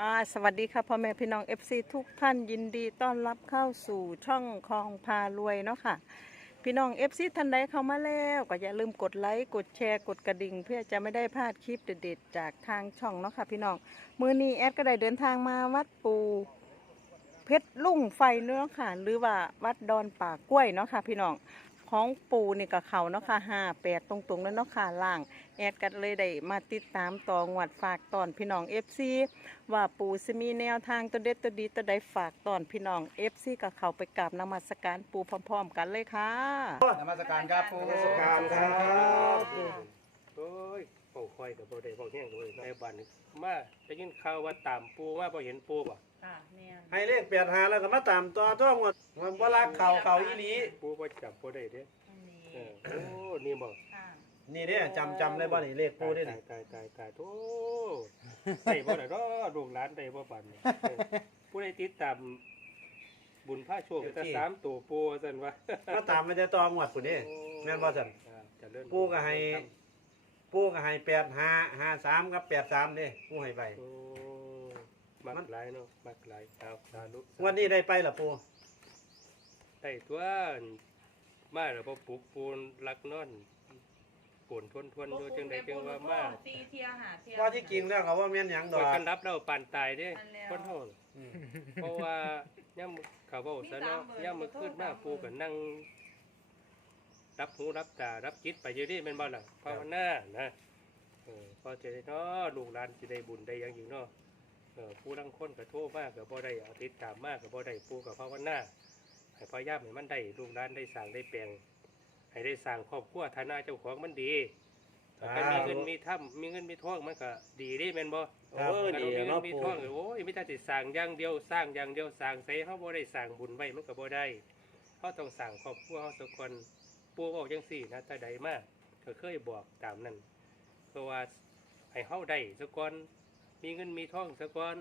ค่ะสวัสดีค่ะพ่อแม่พี่น้อง FC ทุกท่านยินดีต้อนรับเข้าสู่ช่องคลองพารวยเนาะค่ะ พี่น้อง FC ท่านใดเข้ามาแล้วก็อย่าลืมกดไลค์กดแชร์กดกระดิ่ง เพื่อจะไม่ได้พลาดคลิปเด็ดๆจากทางช่องเนาะค่ะพี่น้องมือนี้แอดก็ได้เดินทางมาวัดปูเพชรลุ่งไฟเนาะค่ะ หรือว่าวัดดอนป่ากล้วยเนาะค่ะพี่น้อง ของปูนี่กับเขาเนาะค่ะห้าแปดตรงๆแล้วเนาะค่ะล่าง แอดก็เลยได้มาติดตามต่องวดฝากตอนพี่น้อง FC ว่าปู่จะมีแนวทางตัวเด็ดตัวดีตัวใดฝากตอนพี่น้อง FC กับเขาไปกราบนมัสการปู่พร้อมๆกันเลยค่ะ นมัสการครับปูนมัสการครับ โอ้ยโอ้คอยกับโบได้บอกแห้งเลยในบ้านนี่มาได้ยินข่าวว่าตามปูว่าพอเห็นปูป่ะค่ะเนี่ยให้ เลขแปดหาแล้วก็มาตามต่อท่องหมดมันบ่รักเข่าเข่าอีหลีปูว่าจับโบได้เด้เออโอ้นี่บอกนี่เด้จำจำได้บ่นี่เลขปูได้ตานี่ยตายตายตายโอ้ได้บ่ได้รอลูกหลานได้บ่บัดนี่เออผู้ใดติดตามบุญพระโชคแต่สามตัวปูซั่นว่ามาตามมันจะตองหมดพุ่นนี่แม่นบ่ซั่นอ่าเจริญปูก็ให้ปูก็ให้แปดหาห้าสามกับแปดสามเด้ปูให้ไปโอ้ มักหลายเนาะมักหลายเอาสาธุวันนี้ได้ไปล่ะปูได้ตัวมาแล้วพอปลุกปูนลักนอนปวนทวนทวนๆดูจังไดจังว่ามาตีเทียหาเทียว่าที่จริงแล้วเขาว่าแม่นหยังดคอนกกันรับแล้วปานตายเด้อันแล้วคนเฮาอืมเพราะว่าย่ำเขาเว้าซะเนาะย่ำมื้อคืนมาปูก็นั่ง รับหูรับตารับจิตไปอยู่นี่แม่นบ่ล่ะภาวนานะเออพอจะได้เนาะลูกหลานสิได้บุญได้หยังอยู่เนาะ เออผู้ลังคนก็โทรมากก็บ่ได้เอาติดตามมากก็บ่ได้ปูก็ภาวนาให้พยายามให้มันได้ลูกหลานได้สร้างได้แปลงให้ได้สร้างครอบครัวฐานะเจ้าของมันดีถ้าใครมีเงินมีถ้ำมีเงินมีทองมันก็ดีเด้แม่นบ่เออดีมีเงิเนาะนมีปูทองโอ้ยไม่ได้สิสร้างอย่างเดียวสร้างอย่างเดียวสร้างใส่เฮาบ่ได้สร้างบุญไว้มันก็บ่ได้เฮาต้องสร้างครอบครัวเฮาสักคนปู่เว้าจังซี่นะแต่ใดมาก็เคยบอกตามนั้นเพราะว่าให้เฮาได้สักก่อน มีเงินมีทองสักก่อน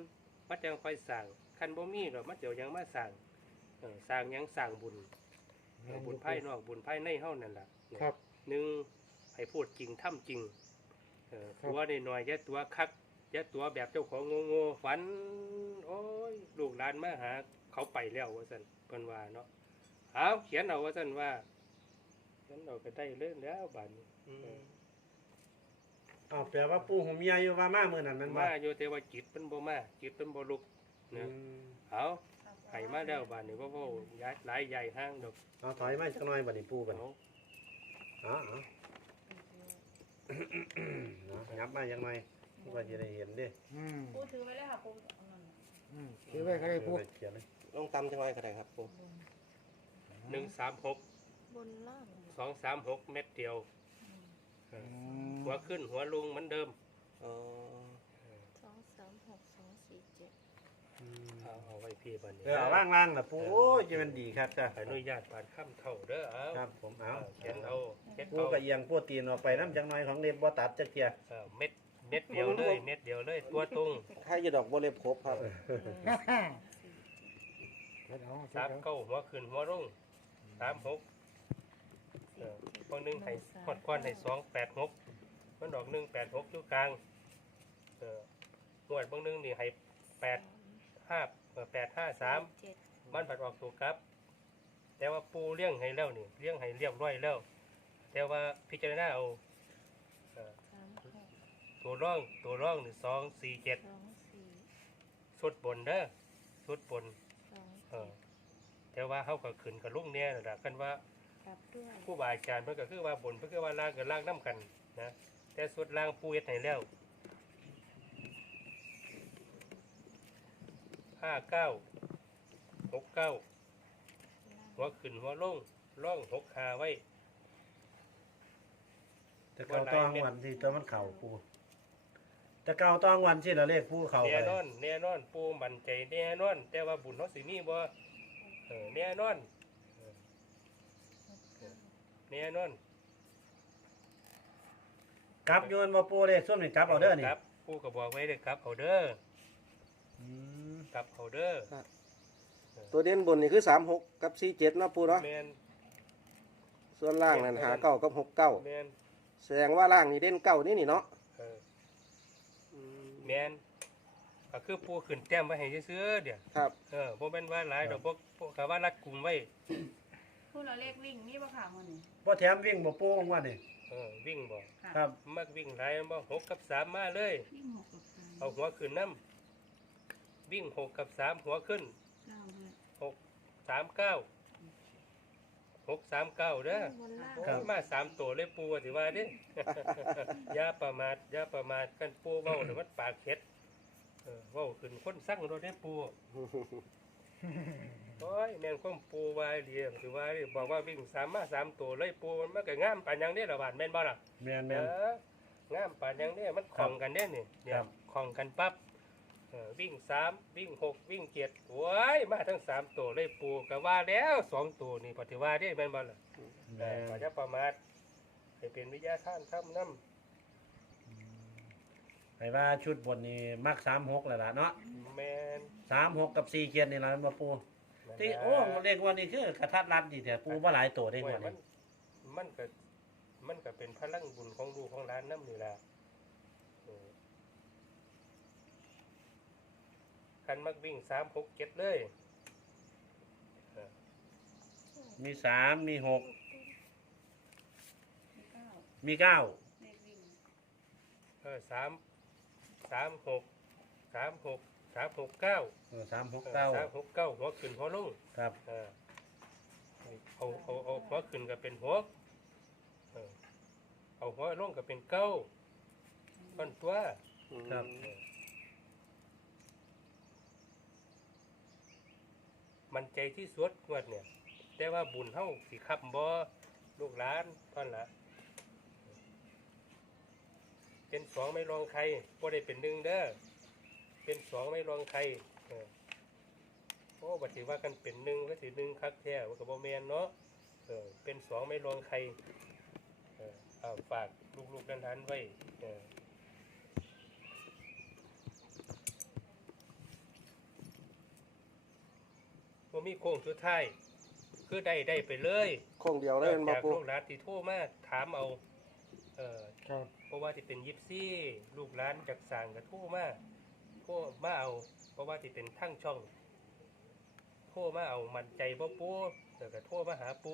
มันจังค่อยสร้างคันบ่มีดอกมันเดี๋ยวยังมาสร้างเออสร้างหยังสร้างบุญเออบุญภายนอกบุญภายในเฮานั่นล่ะครับ หนึ่งให้พูดจริงทำจริงเออครับ ตัวน้อยๆอย่าตัวคักอย่าตัวแบบเจ้าของโง่ๆฝัน โอ้ยลูกหลานมาหา เขาไปแล้วว่าสันเพิ่นว่าเนาะเอาเขียนเอาว่าสันว่าเขียนเอาก็ได้เรื่องแล้วบาดนี้อ้าวแปลว่าปูหูเมียอยู่ว่ามามื้อนั้นแมันบ่มาอยู่แต่ว่าจิตมันบ่มาจิตมันบ่ลุกอืเนะมเอาให้มาแล้วบาดนี้บ่เว้าย้ายหลายใหญ่ห้างดอกเอาถอยมาจักหน่อยบัดนี้ปูบัดเอาอ๋ออ๋อเนาะยับมาจักหน่อยว่าจะได้เห็นเด้อืมปูถือไว้เลยค่ะปูเอานั่นอืมถือไว้ก็ได้พูดเขียนเลยลงตำจังไรก็ได้ครับปูหนึ่งสามหกบนล่างสองสามหกเม็ดเดียวเออือม หัวขึ้นหัวลงเหมือนเดิมอ๋อสองสามหกสองสี่เจ็ดเอาเอาไว้พี่บันนี้เออเอาล่างๆน่ะปูโอ้ยจะมันดีครับจ้ะอนุญาตผ่านข้ามเท่าเด้อเอาครับผมเอาเขียนเอาเม็ดปูเอากระเอียงปูตีนออกไปน้ำจังหน่อยของเล็บบ่ตัดจักเทียเออเม็ดเม็ดเดียวเลยเม็ดเดียวเลยตัวตรงใครจะดอกบัวเล็บครบครับเอาสามเก้าหัวขึ้นหัวลงสามหก เออพวกหนึงให้หอดก้อนให้สองแปดหกมันดอกหนึ่งแปดหกอยู่กลางเออหวดบางหนึงนี่ให้แปดห้าเออแปดห้าสาม เจ็ดมันผัดออกตัวครับ แต่ว่าปูเลี้ยงให้แล้วนี่เลี้ยงให้เรียบร้อยแล้ว แต่ว่าพิจารณาเอาเอ่อสามหกตัวร่องตัวร่องหนึ่งสองสี่เจ็ดสองสี่ชุดบนเด้อชุดบนสองเออแต่ว่าเขาก็ขึ้นกับลุงเนี่ยนะกันว่า กลับด้วยผู้บาอาจารย์เพิ่นก็คือว่าบนเพิ่นคือว่าล่างกับล่างน้ำกันนะแต่สุดล่างปูเฮ็ดให้แล้วห้าเก้าหกเก้าหัวขึ้นหัวลงร่องหกขาไว้ แต่เก่าตองวันที่ตัวมันเข่าปูแต่เก่าตองวันที่เราเลขปูเข่าแน่ไปนอนแน่นอนปูมั่นใจแน่นอน แต่ว่าบุญเขาสิมีบ่เออแน่นอนเออเออ แน่นอนกลับโยนมาปูเลขส้มนี่กลับเอาเด้อนี่ครับปูก็บอกไว้เลยครับเอาเด้ออืมครับเอาเด้อตัวเด่นบนนี่คือสามหกกับสี่เจ็ดเนาะปูเนาะแมนส่วนล่างนั่นหาเก้ากับหกเก้าแมนแสดงว่าล่างนี่เด่นเก้านี่นี่เนาะเอออืมแมนก็คือปูขึ้นแต้มไว้ให้ซื้อๆเดี๋ยวครับเออบ่แม่นว่าหลายดอกบ่บ่ก็ว่ารัดกลุ่มไว้ พูดเราเลขวิ่งนี่ปะค่ะมันนี่บ่แถมวิ่งบ่ปูของวันนี่เออวิ่งบ่ค่ะครับ มักวิ่งหลายบ่หกกับสามมาเลย วิ่งหกกับสามเอาหัวขึ้นน้ำวิ่งหกกับสามหัวขึ้นเก้าด้วยหกสามเก้าหกสามเก้าเด้อ บนล่างโอ้ยมาสามตัวเลยปูว่าสิว่าเด้อย่าประมาทอย่าประมาทกันปูเว้าเดี๋ยวมันปากเข็ดเออเว้าขึ้นคนสั่งรถได้ปู โอ้ยแม่นความปูว่าเดียวสิว่าเด้บอกว่าวิ่งสามมาสามตัวเลยปูมันมันก็งามปานหยังเด้ละบาดแม่นบ่ล่ะแม่นเอแม่นองามปานหยังเด้มันคล้องกันเด้นี่เนี่คยรับ คล้องกันปั๊บเออวิ่งสามวิ่งหกวิ่งเจ็ดโอ้ยมาทั้งสามตัวเลยปูก็ว่าแล้วสองตัวนี่ปฏิว่าเด้แม่นบ่ล่ะแม่ขอนจะประมาทให้เป็นวิทยาท่านทำน้ให้ว่าชุดบนนี่มัก36แล้วล่ะเนาะำแมน36กับ4เกียรตินี่ล่ะมันบ่ปู ที่โอ้เลขวันนี้คือกระทัดรัดดีแต่ปูบ่หลายตัวได้โอ้งยวดมันี้นมันก็มันก็เป็นพลังบุญของลูกของร้านน้ำนี่แหละเออคันมักวิ่งสามหกเจ็ดเลย มีสามมีหกเก้ามีเก้าเลขวิ่งเออสามสามหกสามหก สามหกเก้าเออสามหกเออเก้าสามหกเก้าหัวขึ้นหัวลงครับเออเอาเอาเอาหัวขึ้นก็เป็นหัวเออเอาหัวลงก็เป็นเก้าก้อนตัวครับเออมันใจที่สุดงวดเนี่ย แต่ว่าบุญเฮาสิขับบ่ลูกหลานท่อนละเป็นสองไม่รองใครบ่ได้เป็นหนึ่งเด้อ เป็นสองไม่รองใครเออโอ้บัดสิว่ากันเป็นหนึ่งก็สิหนึ่งคักแท้มันก็บ่แม่นเนาะเออเป็นสองไม่รองใครเออเอาฝากลูกๆนั้นๆไว้เออว่ามีโค้งสุดท้ายคือได้ได้ไปเลยโค้งเดียวเลยแมันบ่จากปูลูกหลานที่โทรมาถามเอา เอ่อครับเพราะว่าที่เป็นยิปซี่ ลูกหลานจากสั่งกับโทรมา โทรมาเอา เพราะว่าที่เป็นทั้งช่อง โทรมาเอามันใจบ่ปูเดี๋ยวก็โทรมาหาปู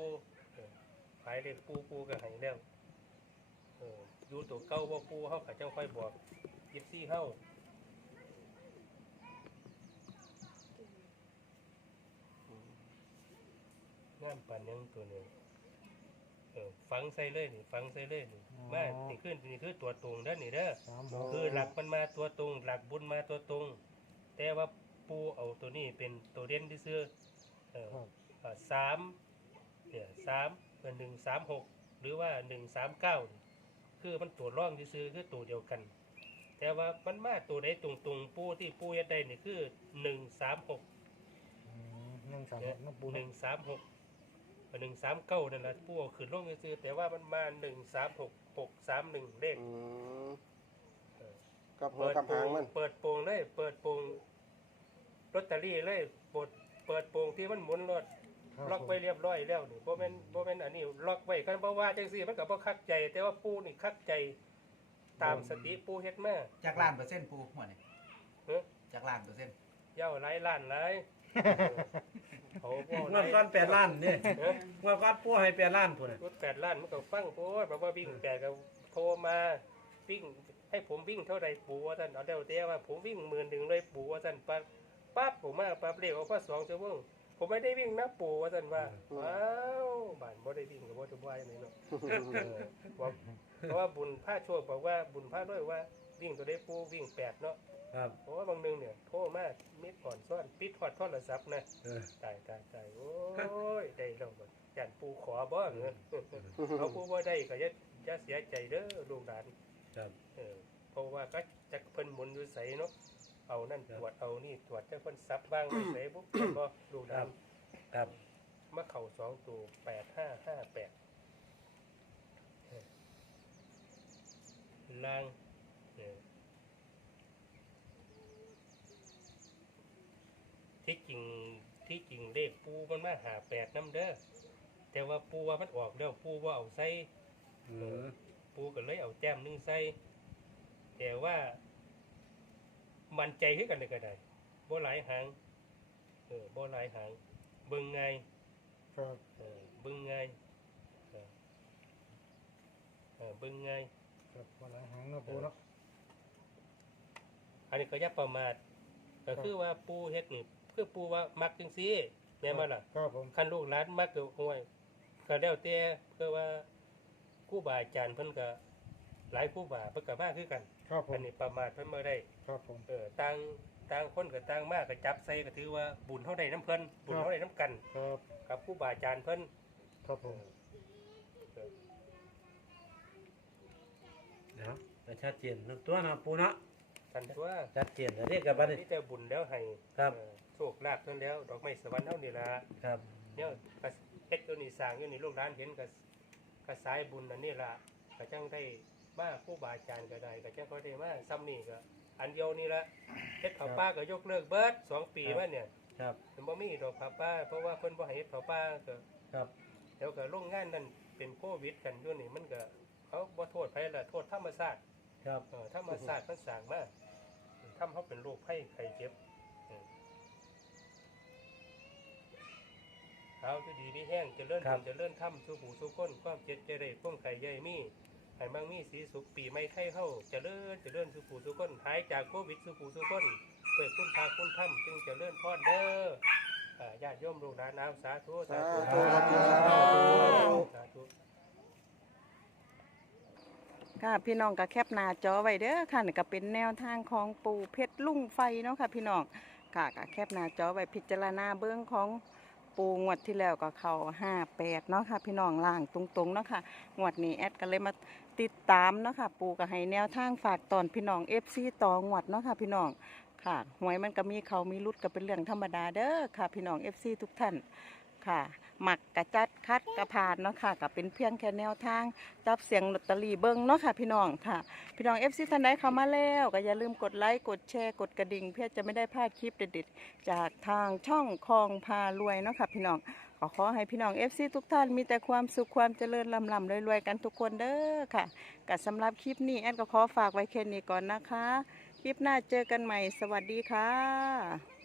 หายเลขปูปูก็ให้แล้วอยู่ตัวเก่าบ่ปูเฮาก็เจ้าค่อยบอกยิปซี่เฮางามปานยังตัวหนึง เออฟังใส่เลยนี่ฟังใส่เลยนี่มานี่คือนี่คือตัวตรงเด้อนี่เด้อสามคือหลักมันมาตัวตรง หลักบุญมาตัวตรง แต่ว่าปูเอาตัวนี้เป็นตัวเด่นที่ซื้อๆเออเอ่อสามเนี่ยสามเป็นหนึ่งสามหกหรือว่าหนึ่งสามเก้าคือมันตัวร่องที่ซื้อๆคือตัวเดียวกัน แต่ว่ามันมาตัวใดตรงๆปูที่ปูยัดได้นี่คือหนึ่งสามหกหนึ่งสามเนี่ยน้ำปูหนึ่งสามหก หนึ่งสามเก้านั่นแหละปูเอาขึ้นร่องซื้อๆแต่ว่ามันมาหนึ่งสามหกหกสามหนึ่งเลขอืมเออกับหัวเปิดกับโปหางงมัน เปิดโปงเลย เปิดโปงลอตเตอรี่เลยเปิดเปิดโปงที่มันหมุนรถล็อกไว้เรียบร้อยแล้วนี่บ่แม่นบ่แม่นอันนี้ล็อกไว้กันบ่ว่าจังซี่มันก็บ่คักใจ แต่ว่าปูนี่คักใจตามสติปูเฮ็ดมาจากล้านเปอร์เซ็นต์ปูหัวนี่เอ้อจากล้านเปอร์เซ็นต์เย้าหลายล้านหลาย เออเขาบ่งวดก้อนแปดล้านนี่เอ้องวดก้อนปูให้แปดล้านพุ่นน่ะรถ8ล้านมันก็ฟังโพดบอกว่าวิ่งแปดก็โทรมาวิ่งให้ผมวิ่งเท่าใดปูว่าท่านเอาเดี๋ยวแต่ว่าผมวิ่งหมื่นหนึ่งเลยปูว่าท่านปั๊บปั๊บผมมาปั๊บเรียกออกมาสองชั่วโมงผมไม่ได้วิ่งนะปูว่าท่านว่าว้าวบ้านบ่ได้วิ่งกับบ่ได้ว่ายเลยเนาะเออบอกเพราะว่าบุญผ้าโชคบอกว่าบุญผ้าด้วยว่าวิ่งตัวได้ปูวิ่งแปดเนาะ ครับเพราะว่าบางหนึงเนี่ยโทรมามิดผ่อนซ่อนปิดทอดโทรศัพท์นะเออ ตายตายตายโอ้ยได้แล้วบ่ยันปูขอบ่เงี้ยเอาปูบ่ได้ก็อย่าอย่าเสียใจเด้อลูกหลานครับ เออเพราะว่าก็จักเพิ่นหมุนอยู่ไสเนาะเอานั่นตรวจเอานี่ตรวจจักเพิ่นซับบ้างไว้ไสปุ๊บบ่ลูกหลานครับมาเข่าสองตัวแปดห้าห้าแปดล่างเนี่ย ที่จริงที่จริงเลขปูมันมาหาแปดน้ำเด้อแต่ว่าปูว่ามันออกแล้วปูว่าเอาใส่เออปูก็เลยเอาแต้มหนึงใส่แต่ว่า มันใจขึ้นกันเลยก็ได้บ่หลายหางเออบ่หลายหางเบิ่งไงครับเออเบิ่งไงเออเออเบิ่งไง ครับวันละหางเนาะปูเนาะอันนี้ก็อย่าประมาทก็คือว่าปูเฮ็ดนี่ คือปูว่ามักจังซี่แม่นบ่ล่ะครับผมคันลูกหลานมักก็ห่วย ก็แล้วแต่เพื่อว่าครูบาอาจารย์เพิ่นก็หลายครูบาเพิ่นก็มาคือกันครับผอัมนนี้ประมาทเพิ่นบ่ได้ ครับผม เออต่างต่างคนก็ต่างมากก็จับใส่ก็ถือว่าบุญเท่าใดน้ำเพิ่นบุญเท่าใดน้ำกัน ครับกับครูบาอาจารย์เพิ่นครับผเอมอเออเนาะแต่ชัดเจนเนาะตัวเนาะปูเนาะกันตัวชัดเจนแล้วนี่กับบัดนี้ นี่แต่บุญแล้วให้ครับ เออ โชคลาภเท่านั้นแล้ว ดอกไม้สวรรค์เท่านี้ล่ะครับ เนี่ยก็เฮ็ดตัวนี้สร้างอยู่นี่ลูกหลานเห็นก็ก็สายบุญอันนี้ล่ะก็จังได้มาครูบาอาจารย์ก็ได้ก็จังค่อยได้มาซ้ำนี่ก็ อันเดียวนี่ละเฮ็ดเผาป่าก็ยกเลิกเบิดสองปีมาเนี่ยครับมันบ่มีดอกเผาป่าเพราะว่าเพิ่นบ่ให้เฮ็ดเผาป่าก็ครับแล้วก็โรงงานนั่นเป็นโควิดกันอยู่นี่มันก็เขาบ่โทษไผละโทษธรรมชาติครับเออธรรมชาติมันสร้างมาทำเขาเป็นโรคไข้ไข้เจ็บเออ เอาจะดีนี่แห้งเจะเลื่อนครับ จะเลื่อนถ้ำสู่หูสู่ก้นความเจ็บเจริญความไข่ใหญ่มีให้มั่งมีสีสุขปีไม่ไข้เข้าเจะเลื่อนจะเลื่อนสู่หูสู่ก้นหายจากโควิดสู่หูสู่ก้นเปิดคุณพาคุณถ้ำจึงจะเลื่อนพอดเด้ออ่าญาติโยมลูกหลานเอาสาธุสาธุสาธุครับสาธุ สาธุ ค่ะพี่น้องก็แคปหน้าจอไว้เด้อค่ะนี่ก็เป็นแนวทางของปูเพชรลุ่งไฟเนาะค่ะพี่น้องค่ะก็แคปหน้าจอไว้พิจารณาเบื้องของ ปูงวดที่แล้วก็เข้าห้าแปดเนาะค่ะ พี่น้องล่างตรงๆเนาะค่ะงวดนี้แอดก็เลยมาติดตามเนาะค่ะ ปูก็ให้แนวทางฝากตอนพี่น้องเอฟซีต่องวดเนาะค่ะ พี่น้องค่ะหวยมันก็มีเขามีรุดก็เป็นเรื่องธรรมดาเด้อค่ะ พี่น้องเอฟซีทุกท่านค่ะ หมักกระจัดคัดกระพานเนาะค่ะก็เป็นเพียงแค่แนวทางจับเสียงลอตเตอรี่เบิ้งเนาะค่ะ พี่น้องค่ะ พี่น้องเอฟซีท่านใดเข้ามาแล้วก็อย่าลืมกดไลค์กดแชร์กดกระดิ่ง เพื่อจะไม่ได้พลาดคลิปเด็ดๆจากทางช่องคลองพารวยเนาะค่ะพี่น้องขอขอให้พี่น้องเอฟซีทุกท่านมีแต่ความสุขความเจริญลำลำรวยๆกันทุกคนเด้อค่ะกับสำหรับคลิปนี้แอดก็ขอฝากไว้แค่นี้ก่อนนะคะ คลิปหน้าเจอกันใหม่สวัสดีค่ะ